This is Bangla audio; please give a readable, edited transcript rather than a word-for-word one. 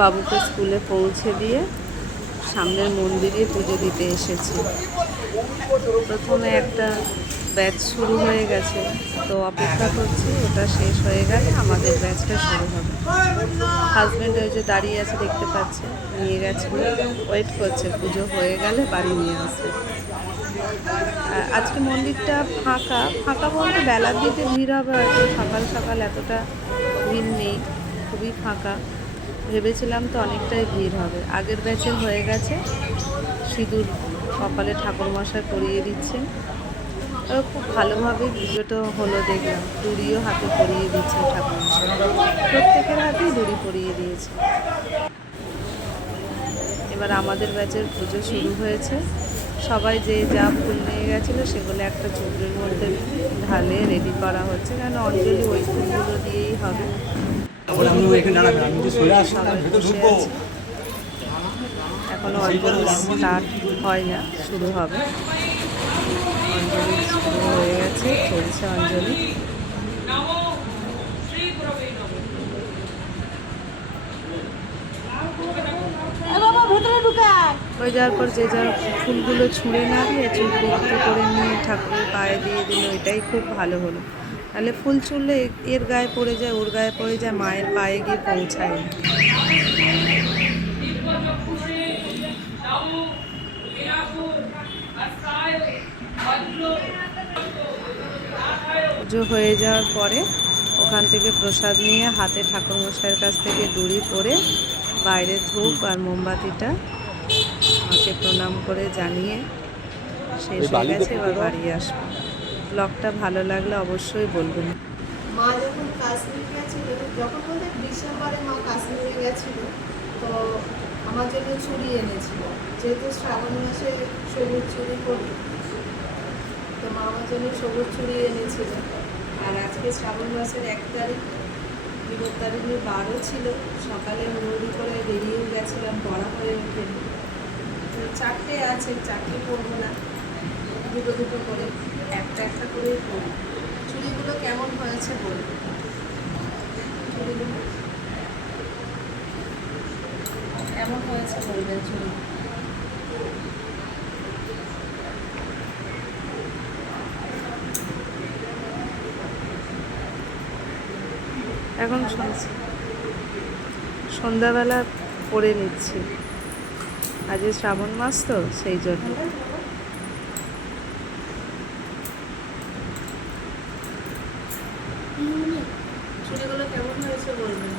বাবুকে স্কুলে পৌঁছে দিয়ে সামনের মন্দিরে পুজো দিতে এসেছি। প্রথমে একটা ব্যাচ শুরু হয়ে গেছে, তো অপেক্ষা করছি ওটা শেষ হয়ে গেলে আমাদের ব্যাচটা শুরু হবে। হাজব্যান্ড ওই যে দাঁড়িয়ে আছে দেখতে পাচ্ছে, নিয়ে গেছে, ওয়েট করছে পুজো হয়ে গেলে বাড়ি নিয়ে আসবে। আজকে মন্দিরটা ফাঁকা ফাঁকা বলতে বেলার দিকে ভিড় হবে হয়তো, সকাল সকাল এতটা ভিড় নেই, খুবই ফাঁকা। ভেবেছিলাম তো অনেকটাই ভিড় হবে। আগের ব্যাচে হয়ে গেছে, সিঁদুর কপালে ঠাকুরমশাই পরিয়ে দিচ্ছেন। খুব ভালোভাবে পুজোটা হলো দেখলাম, দড়িও হাতে পরিয়ে দিচ্ছে ঠাকুরমশাই, প্রত্যেকের হাতেই দড়ি পরিয়ে দিয়েছে। এবার আমাদের ব্যাচের পুজো শুরু হয়েছে। সবাই যে যা ফুল নিয়ে গেছিলো সেগুলো একটা চুবড়ির মধ্যে ঢালে রেডি করা হচ্ছে, কারণ অঞ্জলি ওই ফুলগুলো দিয়েই হবে। সবাই বসে আছে, এখনো অঞ্জলি স্টার্ট হয় না, শুরু হবে। অঞ্জলি শুরু হয়ে গেছে, চলছে অঞ্জলি। হয়ে যাওয়ার পর যে যার ফুলগুলো ছুঁড়ে না দিয়ে চুলকে একটু করে নিয়ে ঠাকুরের পায়ে দিয়ে দিল, এটাই খুব ভালো হলো। তাহলে ফুল ছুঁড়লে এর গায়ে পড়ে যায়, ওর গায়ে পড়ে যায়, মায়ের পায়ে গিয়ে পৌঁছায়। পুজো হয়ে যাওয়ার পরে ওখান থেকে প্রসাদ নিয়ে হাতে ঠাকুরমশাইয়ের কাছ থেকে দড়ি পরে বাইরে ধূপ আর মোমবাতিটা মাকে প্রণাম করে জানিয়ে শেষ হয়ে গেছে। এবার বাড়ি আসবো। ব্লগটা ভালো লাগলে অবশ্যই বলবেন। মা যখন কাশ্মীর গেছিল, যখন বলতে ডিসেম্বরে মা কাশ্মীরে গেছিল, তো আমার জন্য চুড়ি এনেছিল। যেহেতু শ্রাবণ মাসে সবুজ চুড়ি পরি, তো মা আমার জন্য সবুজ চুড়ি এনেছিল। আর আজকে শ্রাবণ মাসের 1 তারিখ, বিপত্তারিণীর বারও ছিল। সকালে হুড়োহুড়ি করে বেরিয়েও গেছিলাম, পড়া হয়ে ওঠেনি। 4টে আছে, 4টে পড়বো না, দুটো দুটো করে একটা একটা করেই পড়ব। চুড়িগুলো কেমন হয়েছে বলবো। চুড়িগুলো কেমন হয়েছে বলবেন। চুড়ি এখন সন্ধ্যাবেলা পরে নিচ্ছি, আজকে শ্রাবণ মাস তো সেই জন্য। চুড়িগুলো কেমন হয়েছে বলবেন।